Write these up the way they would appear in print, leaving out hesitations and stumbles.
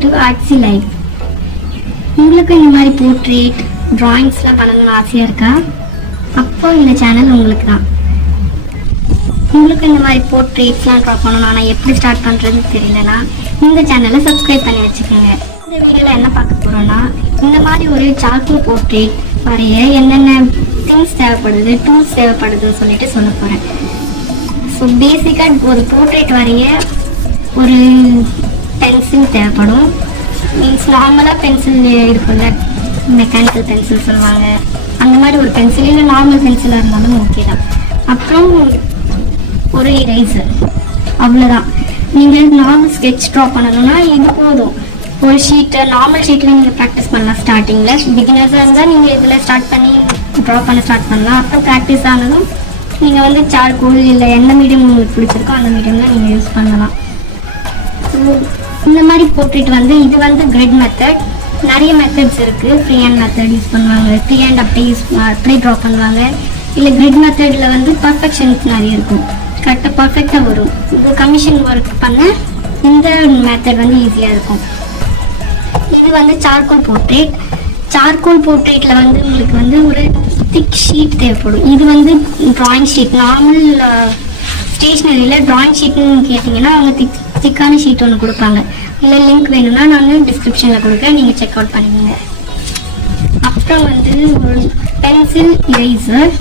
Welcome to artsy life. உங்களுக்கு இந்த மாதிரி போர்ட்ரேட் டிராயிங்ஸ்லாம் பண்ணணும்னு ஆசையாக இருக்கா? அப்போ இந்த சேனல் உங்களுக்கு தான். உங்களுக்கு இந்த மாதிரி போர்ட்ரேட்ஸ்லாம் ட்ரா பண்ணணும், ஆனால் எப்படி ஸ்டார்ட் பண்ணுறதுன்னு தெரியலனா இந்த சேனலை சப்ஸ்கிரைப் பண்ணி வச்சுக்கோங்க. இந்த வீடியோவில் என்ன பார்க்க போகிறோன்னா, இந்த மாதிரி ஒரு சார்கோல் போர்ட்ரேட் வரைய என்னென்ன திங்ஸ் தேவைப்படுது, டூல்ஸ் தேவைப்படுதுன்னு சொல்லிட்டு சொல்ல போகிறேன். ஸோ பேசிக்காக ஒரு போர்ட்ரேட் வரைய ஒரு பென்சில் தேவைப்படும். மீன்ஸ் நார்மலாக பென்சில் இருக்குல்ல, மெக்கானிக்கல் பென்சில் சொல்லுவாங்க, அந்த மாதிரி ஒரு பென்சில், இல்லை நார்மல் பென்சிலாக இருந்தாலும் ஓகே தான். அப்புறம் ஒரு எரேசர், அவ்வளோதான். நீங்கள் நார்மல் ஸ்கெட்ச் ட்ரா பண்ணணும்னா இது போதும். ஒரு ஷீட்டை நார்மல் ஷீட்டில் நீங்கள் ப்ராக்டிஸ் பண்ணலாம். ஸ்டார்டிங்கில் பிகினர்ஸாக இருந்தால் நீங்கள் இதில் ஸ்டார்ட் பண்ணி ட்ரா பண்ண ஸ்டார்ட் பண்ணலாம். அப்புறம் ப்ராக்டிஸ் ஆனதும் நீங்கள் வந்து சார்கோல் இல்லை எந்த மீடியம் உங்களுக்கு பிடிச்சிருக்கோ அந்த மீடியமில் நீங்கள் யூஸ் பண்ணலாம். இந்த மாதிரி போர்ட்ரேட் வந்து இது வந்து கிரிட் மெத்தட். நிறைய மெத்தட்ஸ் இருக்குது. ஃப்ரீ ஹேண்ட் மெத்தட் யூஸ் பண்ணுவாங்க, ஃப்ரீ ஹேண்ட் அப்படியே ட்ரா பண்ணுவாங்க. இல்லை கிரிட் மெத்தடில் வந்து பர்ஃபெக்ஷன்ஸ் நிறைய இருக்கும், கரெக்டாக பர்ஃபெக்டாக வரும். இது கமிஷன் ஒர்க் பண்ண இந்த மெத்தட் வந்து ஈஸியாக இருக்கும். இது வந்து சார்கோல் போர்ட்ரேட். சார்கோல் போர்ட்ரேட்டில் வந்து உங்களுக்கு வந்து ஒரு திக் ஷீட் தேவைப்படும். இது வந்து ட்ராயிங் ஷீட். நார்மல் ஸ்டேஷ்னரியில் ட்ராயிங் ஷீட்னு கேட்டிங்கன்னா அவங்க திக்கான ஷீட் ஒன்று கொடுப்பாங்க. இல்லை லிங்க் வேணும்னா நான் டிஸ்கிரிப்ஷனில் கொடுக்குறேன், நீங்கள் செக் அவுட் பண்ணிக்கோங்க. அப்புறம் வந்து ஒரு பென்சில் எரேசர்.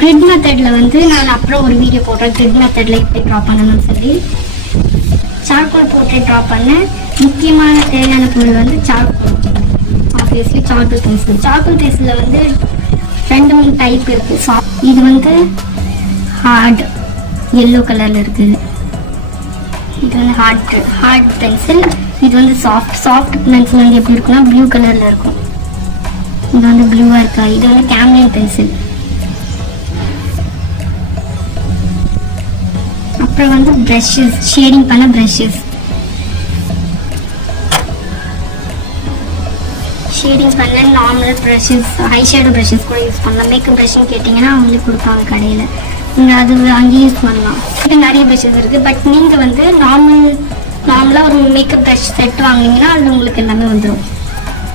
கிரிட் மெத்தடில் வந்து நான் அப்புறம் ஒரு வீடியோ போடுறேன், கிரிட் மெத்தடில் எப்படி ட்ரா பண்ணணும்னு சொல்லி. சார்கோல் போர்ட்ரேட் ட்ரா பண்ண முக்கியமான தேவையான பொருள் வந்து charcoal. Obviously charcoal pencil. Charcoal பென்சிலில் வந்து 2-3 டைப் இருக்குது. இது வந்து ஹார்ட் எல்லோ கலரில் இருக்குது. இது வந்து ஹார்ட் பென்சில். இது வந்து சாஃப்ட் பென்சில் வந்து எப்படி இருக்குன்னா ப்ளூ கலரில் இருக்கும். இது வந்து ப்ளூவாக இருக்கா. இது வந்து கேம்லின் பென்சில். அப்புறம் வந்து ப்ரஷஸ், ஷேடிங் பண்ண ப்ரஷஸ். ஷேடிங் பண்ண normal brushes, eye shadow brushes கூட யூஸ் பண்ணலாம். மேக்கப் ப்ரஷ்ன்னு கேட்டிங்கன்னா அவங்களே கொடுப்பாங்க கடையில், நீங்கள் அது அங்கேயும் யூஸ் பண்ணலாம். இது நிறைய ப்ரஷஸ் இருக்குது. பட் நீங்கள் வந்து நார்மலாக ஒரு மேக்கப் ப்ரஷ் செட் வாங்கினீங்கன்னா அதில் உங்களுக்கு எல்லாமே வந்துடும்.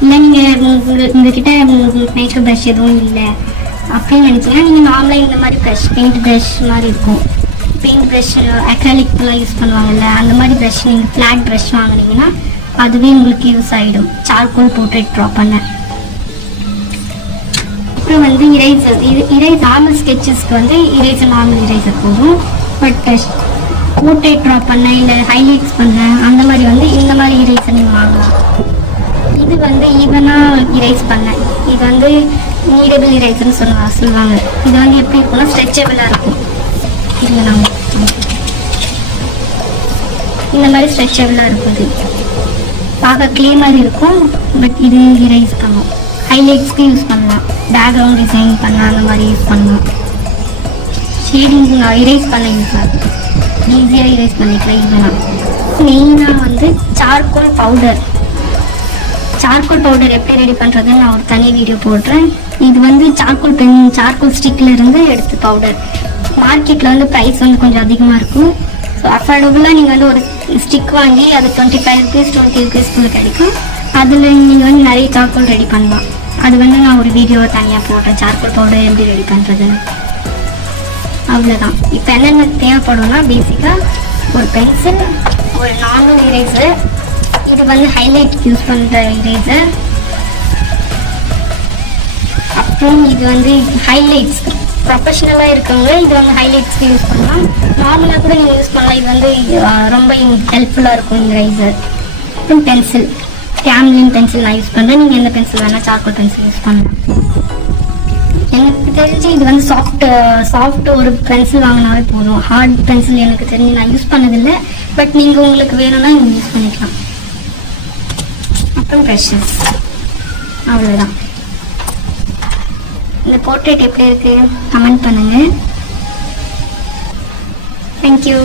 இல்லை நீங்கள் உங்ககிட்ட மேக்கப் ப்ரஷ் எதுவும் இல்லை அப்படின்னு நினச்சிங்கன்னா நீங்கள் நார்மலாக இந்த மாதிரி ப்ரஷ், பெயிண்ட் ப்ரஷ் மாதிரி இருக்கும். பெயிண்ட் ப்ரஷ் அக்ராலிக்லாம் யூஸ் பண்ணுவாங்கல்ல, அந்த மாதிரி ப்ரஷ் நீங்கள் ஃப்ளாட் ப்ரஷ் வாங்கினீங்கன்னா அதுவே உங்களுக்கு யூஸ் ஆகிடும் சார்கோல் போர்ட்ரேட் ட்ரா பண்ண. அப்புறம் வந்து இரேசர். நார்மல் ஸ்கெட்சஸ்க்கு வந்து இரேசர், நார்மல் இரேசர் போதும். பட் போர்ட்ரேட் ட்ரா பண்ண இல்லை ஹைலைட்ஸ் பண்ண அந்த மாதிரி வந்து இந்த மாதிரி இரேசர் நீங்கள் வாங்கலாம். இது வந்து ஈவனாக இரேஸ் பண்ண, இது வந்து நீடபிள் இரேசர்னு சொல்லுவாங்க. இது வந்து எப்படி இருக்குன்னா ஸ்ட்ரெச்சபிளாக இருக்கும். இல்லை நாங்கள் இந்த மாதிரி ஸ்ட்ரெச்சபிளாக இருக்குது, பார்க்க க்ளே மாதிரி இருக்கும். பட் இது இரேஸ் பண்ணும். ஹைலைட்ஸ்க்கு யூஸ் பண்ணலாம், பேக்ரவுண்ட் டிசைன் பண்ண அந்த மாதிரி யூஸ் பண்ணலாம். ஷேடிங் இரேஸ் பண்ண யூஸ் ஆகும், ஈஸியாக இரேஸ் பண்ணிக்கலாம். இதெல்லாம் மெயினாக வந்து சார்கோல் பவுடர். சார்கோல் பவுடர் எப்படி ரெடி பண்ணுறதுன்னு நான் ஒரு தனி வீடியோ போடுறேன். இது வந்து சார்கோல் ஸ்டிக்கில் இருந்து எடுத்து பவுடர். மார்க்கெட்டில் வந்து ப்ரைஸ் வந்து கொஞ்சம் அதிகமாக இருக்கும். ஸோ அஃபோர்டபுளாக நீங்கள் வந்து ஒரு ஸ்டிக் வாங்கி அது 25 rupees 20 rupeesக்குள்ளே கிடைக்கும். அதில் நீங்கள் வந்து நிறைய சார்கோல் ரெடி பண்ணலாம். அது வந்து நான் ஒரு வீடியோ தனியாக போடுறேன், சார்கோல் பவுடர் எப்படி ரெடி பண்ணுறதுன்னு. அவ்வளோதான். இப்போ என்னென்ன தேவைப்படும்னா பேசிக்காக ஒரு பென்சில், ஒரு நார்மல் இரேசர், இது வந்து ஹைலைட் யூஸ் பண்ணுற இரேசர். அப்புறம் இது வந்து ஹைலைட்ஸ், ப்ரொஃபஷ்னலாக இருக்கவங்க இது வந்து ஹைலைட்ஸ்க்கு யூஸ் பண்ணலாம். நார்மலாக கூட நீங்கள் யூஸ் பண்ணலாம். இது வந்து ரொம்ப ஹெல்ப்ஃபுல்லாக இருக்கும் இந்த இரேசர். அப்புறம் பென்சில், கேம்லின் பென்சில் நான் யூஸ் பண்ணுறேன். நீங்கள் எந்த பென்சில் வேணால் சார்கோல் பென்சில் யூஸ் பண்ணலாம். எனக்கு தெரிஞ்சு இது வந்து சாஃப்ட் ஒரு பென்சில் வாங்கினாவே போதும். ஹார்ட் பென்சில் எனக்கு தெரிஞ்சு நான் யூஸ் பண்ணதில்லை. பட் நீங்கள் உங்களுக்கு வேணும்னா நீங்கள் யூஸ் பண்ணிக்கலாம். அப்புறம் ப்ரஷஸ், அவ்வளோதான். இந்த போர்ட்ரேட் எப்படி இருக்குது கமெண்ட் பண்ணுங்கள். தேங்க்யூ.